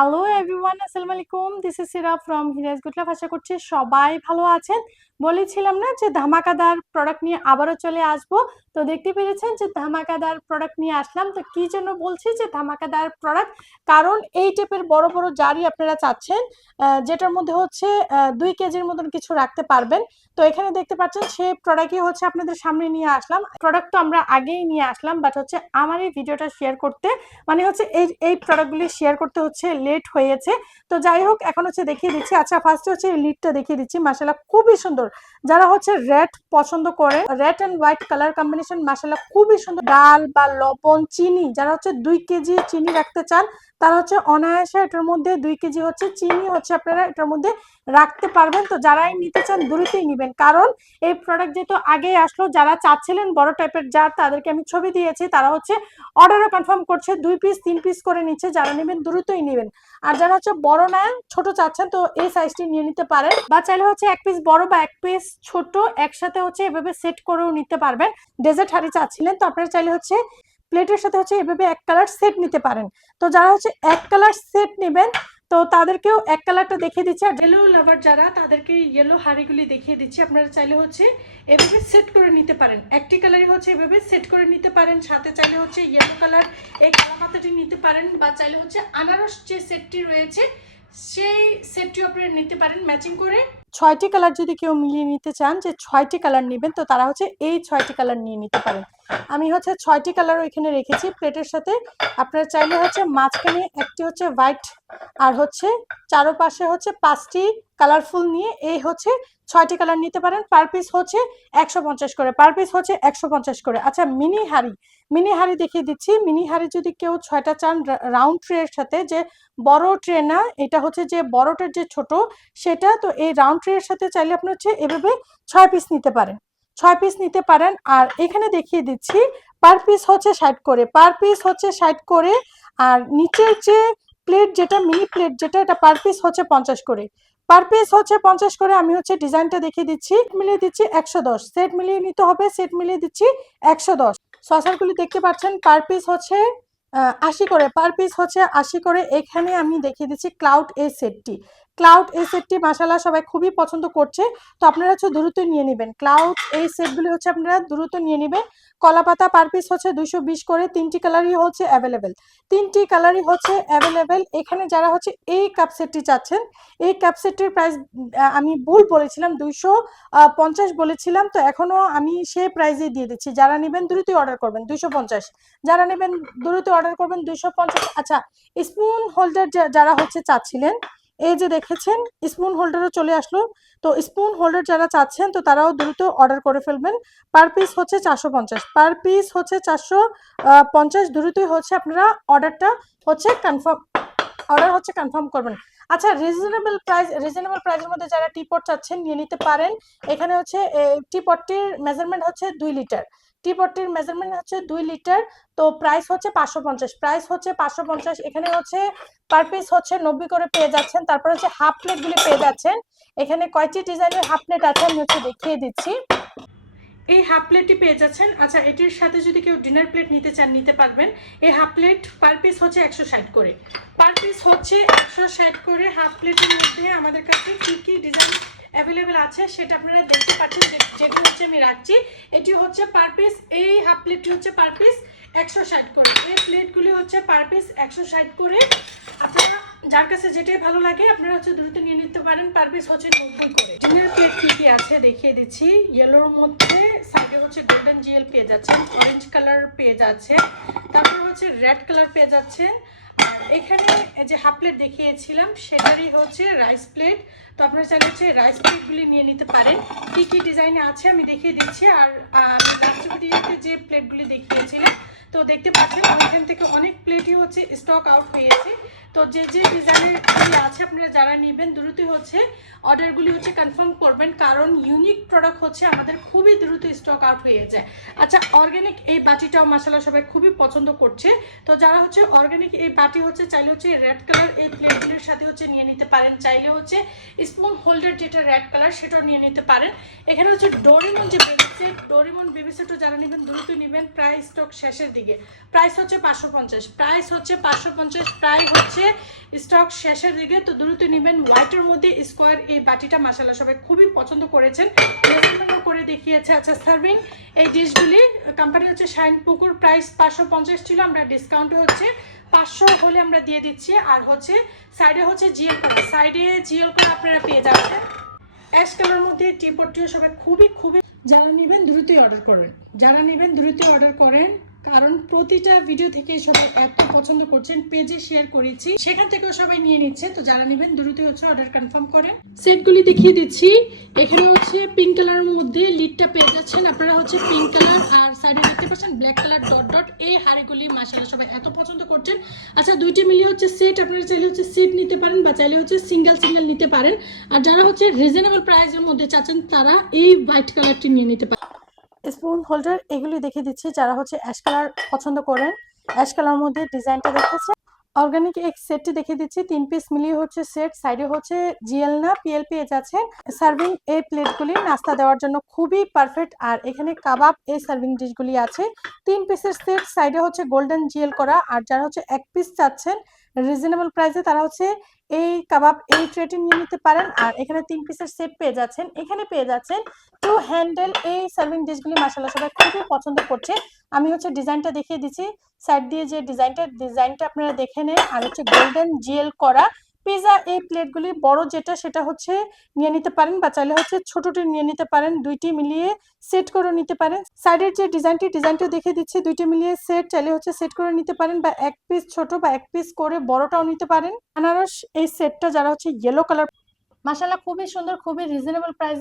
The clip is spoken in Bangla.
হ্যালো এভরিওয়ান, আসসালামু আলাইকুম। This is Sira from হিরাজ good লাভ। আশা করছি সবাই ভালো আছেন। বলেছিলাম না যে ধামাকাদার প্রোডাক্ট নিয়ে আবারও চলে আসব। তো দেখতে পেরেছেন যে ধামাকাদার প্রোডাক্ট নিয়ে আসলাম। তো কি জন্য বলছি যে ধামাকাদার প্রোডাক্ট, কারণ এই টাইপের বড় বড় জারি আপনারা চাচ্ছেন, যেটার মধ্যে হচ্ছে 2 কেজির মতন কিছু রাখতে পারবেন। তো এখানে দেখতে পাচ্ছেন সেই প্রোডাক্টই হচ্ছে আপনাদের সামনে নিয়ে আসলাম। প্রোডাক্ট তো আমরা আগেই নিয়ে আসলাম, বাট হচ্ছে আমার এই ভিডিওটা শেয়ার করতে মানে হচ্ছে এই প্রোডাক্টগুলি শেয়ার করতে হচ্ছে লেট হয়েছে। তো যাই হোক, এখন হচ্ছে দেখিয়ে দিচ্ছি। আচ্ছা, ফার্স্টে হচ্ছে লিডটা দেখিয়ে দিচ্ছি। মাশাআল্লাহ খুবই সুন্দর। যারা হচ্ছে রেড পছন্দ করে, red and white colour combination, মাশাআল্লাহ খুবই সুন্দর। ডাল বা লবণ, চিনি, যারা হচ্ছে 2 কেজি চিনি রাখতে চান তারা হচ্ছে অনায়াসে এটার মধ্যে 2 কেজি হচ্ছে চিনি হচ্ছে আপনারা এটার মধ্যে রাখতে পারবেন। তো যারাই নিতে চান দ্রুতই নেবেন, কারণ এই প্রোডাক্ট যেহেতু আগেই আসলো, যারা চাচ্ছিলেন বড় টাইপের জার তাদেরকে আমি ছবি দিয়েছি, তারা হচ্ছে অর্ডারও কনফার্ম করছে, 2 পিস 3 পিস করে নিচ্ছে। যারা নেবেন দ্রুতই নেবেন। আর যারা হচ্ছে বড় না ছোট চাচ্ছেন তো এই সাইজটি নিয়ে নিতে পারেন, বা চাইলে হচ্ছে 1 পিস বড় বা 1 পিস ছোট একসাথে হচ্ছে এভাবে সেট করেও নিতে পারবেন। ডেজার্ট হাঁড়ি চাচ্ছিলেন তো আপনারা চাইলে হচ্ছে প্লেটের সাথে হচ্ছে এভাবে 1 কালার সেট নিতে পারেন। তো যারা হচ্ছে 1 কালার সেট নেবেন তো তাদেরকেও 1 কালারটা দেখিয়ে দিচ্ছি। আর ইয়েলো লাভার যারা, তাদেরকে ইয়েলো হাঁড়িগুলি দেখিয়ে দিচ্ছি। আপনারা চাইলে হচ্ছে এভাবে সেট করে নিতে পারেন। একটি কালারই হচ্ছে এভাবে সেট করে নিতে পারেন। সাথে চাইলে হচ্ছে ইয়েলো কালার এই কালাপাতাটি নিতে পারেন, বা চাইলে হচ্ছে আনারস যে সেটটি রয়েছে সেই সেটটিও আপনারা নিতে পারেন ম্যাচিং করে। 6টি কালার যদি কেউ মিলিয়ে নিতে চান যে 6টি কালার নেবেন, তো তারা হচ্ছে এই 6টি কালার নিয়ে নিতে পারেন। আমি হচ্ছে 6টি কালার এখানে রেখেছি প্লেটের সাথে। আপনারা চাইলে হচ্ছে মাঝখানে একটি হচ্ছে হোয়াইট আর হচ্ছে চারপাশে হচ্ছে 5টি কালারফুল নিয়ে এই হচ্ছে 6টি কালার নিতে পারেন। পার পিস হচ্ছে 150 করে, পার পিস হচ্ছে 150 করে। আচ্ছা, মিনি হাঁড়ি দেখিয়ে দিচ্ছি। মিনি হাঁড়ি যদি কেউ 6টা চান রাউন্ড ট্রের সাথে, যে বড় ট্রে না, এটা হচ্ছে যে বড়টার যে ছোট সেটা, তো এই রাউন্ড ট্রের সাথে চাইলে আপনি হচ্ছে এভাবে 6 পিস নিতে পারেন, 6 পিস নিতে পারেন। আর এখানে দেখিয়ে দিচ্ছি পার পিস হচ্ছে 60 করে, পার পিস হচ্ছে 60 করে। আর নিচের যে প্লেট, যেটা মিনি প্লেট যেটা, এটা পার পিস হচ্ছে 50 করে, পার পিস হচ্ছে 50 করে। আমি হচ্ছে ডিজাইনটা দেখিয়ে দিচ্ছি, মিলিয়ে দিচ্ছি 110, সেট মিলিয়ে নিতে হবে, সেট মিলিয়ে দিচ্ছি 110। সসারগুলি দেখতে পাচ্ছেন পার পিস হচ্ছে 80 করে, পার পিস হচ্ছে 80 করে। এখানে আমি দেখিয়ে দিচ্ছি ক্লাউড এই সেটটি, ক্লাউড এই সেটটি মাশাআল্লাহ সবাই খুবই পছন্দ করছে। তো আপনারা হচ্ছে দ্রুত নিয়ে নেবেন, ক্লাউড এই সেটগুলি হচ্ছে আপনারা দ্রুত নিয়ে নেবেন। কলাপাতা পার পিস হচ্ছে 220 করে। 3টি কালারই হচ্ছে অ্যাভেলেবেল, 3টি কালারই হচ্ছে অ্যাভেলেবেল। এখানে যারা হচ্ছে এই কাপ সেটটি চাচ্ছেন, এই কাপ সেটটির প্রাইস আমি ভুল বলেছিলাম, 250 বলেছিলাম, তো এখনো আমি সেই প্রাইসেই দিয়ে দিচ্ছি। যারা নেবেন দ্রুতই অর্ডার করবেন 250, যারা নেবেন দ্রুত অর্ডার করবেন 250। আচ্ছা, স্পুন হোল্ডার যারা হচ্ছে চাচ্ছিলেন, এই যে দেখেছেন স্পুন হোল্ডারও চলে আসলো। তো স্পুন হোল্ডার যারা চাচ্ছেন তো তারাও দ্রুত অর্ডার করে ফেলবেন। পার পিস হচ্ছে 450, পার পিস হচ্ছে 450। দ্রুতই হচ্ছে আপনারা অর্ডারটা হচ্ছে কনফার্ম করবেন। আচ্ছা, রিজনেবল প্রাইসের মধ্যে যারা টিপট চাচ্ছেন নিয়ে নিতে পারেন। এখানে হচ্ছে টিপটটির মেজারমেন্ট হচ্ছে 2 লিটার, টিপটটির মেজারমেন্ট হচ্ছে 2 লিটার। তো প্রাইস হচ্ছে 550, প্রাইস হচ্ছে 550। এখানে হচ্ছে পার পিস হচ্ছে 90 করে পেয়ে যাচ্ছেন। তারপর হচ্ছে হাফ প্লেটগুলি পেয়ে যাচ্ছেন। এখানে কয়টি ডিজাইনের হাফ প্লেট আছে আমি হচ্ছে দেখিয়ে দিচ্ছি। এই হাফ প্লেটটি পেয়ে যাচ্ছেন। আচ্ছা, এটির সাথে যদি কেউ ডিনার প্লেট নিতে চান নিতে পারবেন। এই হাফ প্লেট পার পিস হচ্ছে 160 করে, পার পিস হচ্ছে 160 করে। হাফ প্লেটের মধ্যে আমাদের কাছে কী কী ডিজাইন অ্যাভেলেবেল আছে সেটা আপনারা দেখতে পাচ্ছেন, যেটি হচ্ছে আমি রাখছি। এটি হচ্ছে পার পিস, এই হাফ প্লেটটি হচ্ছে পার পিস 160 করে। এই প্লেটগুলি হচ্ছে পার পিস 160 করে। আপনারা যার কাছে যেটাই ভালো লাগে আপনারা হচ্ছে দ্রুত নিয়ে নিতে পারেন। পার পিস হচ্ছে 90 করে। ডিনার প্লেট কী কী আছে দেখিয়ে দিচ্ছি। ইয়েলোর মধ্যে সাইডে হচ্ছে গোল্ডেন জিএল পেয়ে যাচ্ছেন, অরেঞ্জ কালার পেয়ে যাচ্ছে, তারপর হচ্ছে রেড কালার পেয়ে যাচ্ছেন। আর এখানে যে হাফ প্লেট দেখিয়েছিলাম সেটারই হচ্ছে রাইস প্লেট। তো আপনারা চাইলে হচ্ছে রাইস প্লেটগুলি নিয়ে নিতে পারেন। কী কী ডিজাইনে আছে আমি দেখিয়ে দিচ্ছি। আর আমি লাস্ট ভিডিওতে যে প্লেটগুলি দেখিয়েছিলাম তো দেখতে পাচ্ছেন ওইখান থেকে অনেক প্লেটই হচ্ছে স্টক আউট হয়েছে। তো যে যে ডিজাইনের আছে আপনারা যারা নেবেন দ্রুতই হচ্ছে অর্ডারগুলি হচ্ছে কনফার্ম করবেন, কারণ ইউনিক প্রোডাক্ট হচ্ছে আমাদের খুবই দ্রুত স্টক আউট হয়ে যায়। আচ্ছা, অর্গানিক এই বাটিটাও মাশাআল্লাহ সবাই খুবই পছন্দ করছে। তো যারা হচ্ছে অর্গানিক এই বাটি হচ্ছে চাইলে হচ্ছে রেড কালার এই প্লেটগুলির সাথে হচ্ছে নিয়ে নিতে পারেন, চাইলে হচ্ছে স্পুন হোল্ডার যেটা রেড কালার সেটাও নিয়ে নিতে পারেন। এখানে হচ্ছে ডোরিমন যে বেবি সেট, ডোরিমন বেবি সেটও যারা নেবেন দ্রুত নেবেন, প্রাইস স্টক শেষের দিকে। প্রাইস হচ্ছে 550, প্রাইস হচ্ছে 550, প্রাইস হচ্ছে হচ্ছে স্টক শেষের দিকে, তো দ্রুত নেবেন। হোয়াইটের মধ্যে স্কোয়ার এই বাটিটা মাশাআল্লাহ সবাই খুবই পছন্দ করেছেন, করে দেখিয়েছে। আচ্ছা, সার্ভিং এই ডিশগুলি কোম্পানি হচ্ছে শাইন পুকুর, প্রাইস 550 ছিল, আমরা ডিসকাউন্টে হচ্ছে 500 হলে আমরা দিয়ে দিচ্ছি। আর হচ্ছে সাইডে হচ্ছে জিএল করে, সাইডে জিএল করে আপনারা পেয়ে যাচ্ছেন। অ্যাশ কালার মধ্যে টি পটটিও সবাই খুবই যারা নেবেন দ্রুতই অর্ডার করেন, যারা নেবেন দ্রুতই অর্ডার করেন, কারণ প্রতিটা ভিডিও থেকে সবাই এত পছন্দ করছেন, পেজে শেয়ার করেছি, সেখান থেকেও সবাই নিয়ে নিচ্ছে। তো যারা নেবেন দ্রুতই হচ্ছে অর্ডার কনফার্ম করেন। সেটগুলি দেখিয়ে দিচ্ছি। এখানে হচ্ছে পিঙ্ক কালারের মধ্যে লিডটা পেয়ে যাচ্ছেন আপনারা, হচ্ছে পিঙ্ক কালার, আর সাইডে দেখতে পাচ্ছেন ব্ল্যাক কালার ডট ডট। এই হাড়িগুলি মাশাআল্লাহ সবাই এত পছন্দ করছেন। আচ্ছা, দুইটি মিলিয়ে হচ্ছে সেট, আপনারা চাইলে হচ্ছে সেট নিতে পারেন বা চাইলে হচ্ছে সিঙ্গেল নিতে পারেন। আর যারা হচ্ছে রিজনেবল প্রাইসের মধ্যে চাচ্ছেন তারা এই হোয়াইট কালারটি নিয়ে নিতে পারেন। স্পুন হোল্ডার এগুলি দেখিয়ে দিচ্ছি, যারা হচ্ছে অ্যাশ কালার পছন্দ করেন, অ্যাশ কালার মধ্যে ডিজাইনটা দেখেছে। অর্গানিক এক সেটটি দেখিয়ে দিচ্ছি, 3 পিস মিলিয়ে হচ্ছে সেট, সাইডে হচ্ছে জিএল না পিএল পেয়ে যাচ্ছে। সার্ভিং এই প্লেটগুলি নাস্তা দেওয়ার জন্য খুবই পারফেক্ট। আর এখানে কাবাব এই সার্ভিং ডিশগুলি আছে, 3 পিসের সেট, সাইডে হচ্ছে গোল্ডেন জিএল করা। আর যারা হচ্ছে 1 পিস চাচ্ছেন রিজনেবল প্রাইসে, তারা হচ্ছে এই কাবাব এই ট্রেটি নিয়ে নিতে পারেন। আর এখানে 3 পিসের সেট পেয়ে যাচ্ছেন। এখানে পেয়ে যাচ্ছেন 2 হ্যান্ডেল এই সার্ভিং ডিশগুলি মাশাআল্লাহ সবাই খুবই পছন্দ করছে। আমি হচ্ছে ডিজাইনটা দেখিয়ে দিচ্ছি, সাইড দিয়ে যে ডিজাইনটা আপনারা দেখে নেন। আর হচ্ছে গোল্ডেন জিএল করা পিজা এই প্লেটগুলি, বড় যেটা সেটা হচ্ছে নিয়ে নিতে পারেন বা চাইলে হচ্ছে ছোটটি নিয়ে নিতে পারেন, দুইটি মিলিয়ে সেট করে নিতে পারেন। সাইডের যে ডিজাইনটিও দেখে দিচ্ছি, দুইটি মিলিয়ে সেট, চাইলে হচ্ছে সেট করে নিতে পারেন বা 1 পিস ছোট বা 1 পিস করে বড়টাও নিতে পারেন। আনারস এই সেটটা যারা হচ্ছে ইয়েলো কালার, মাশাআল্লাহ খুবই সুন্দর, খুবই রিজনেবল প্রাইসে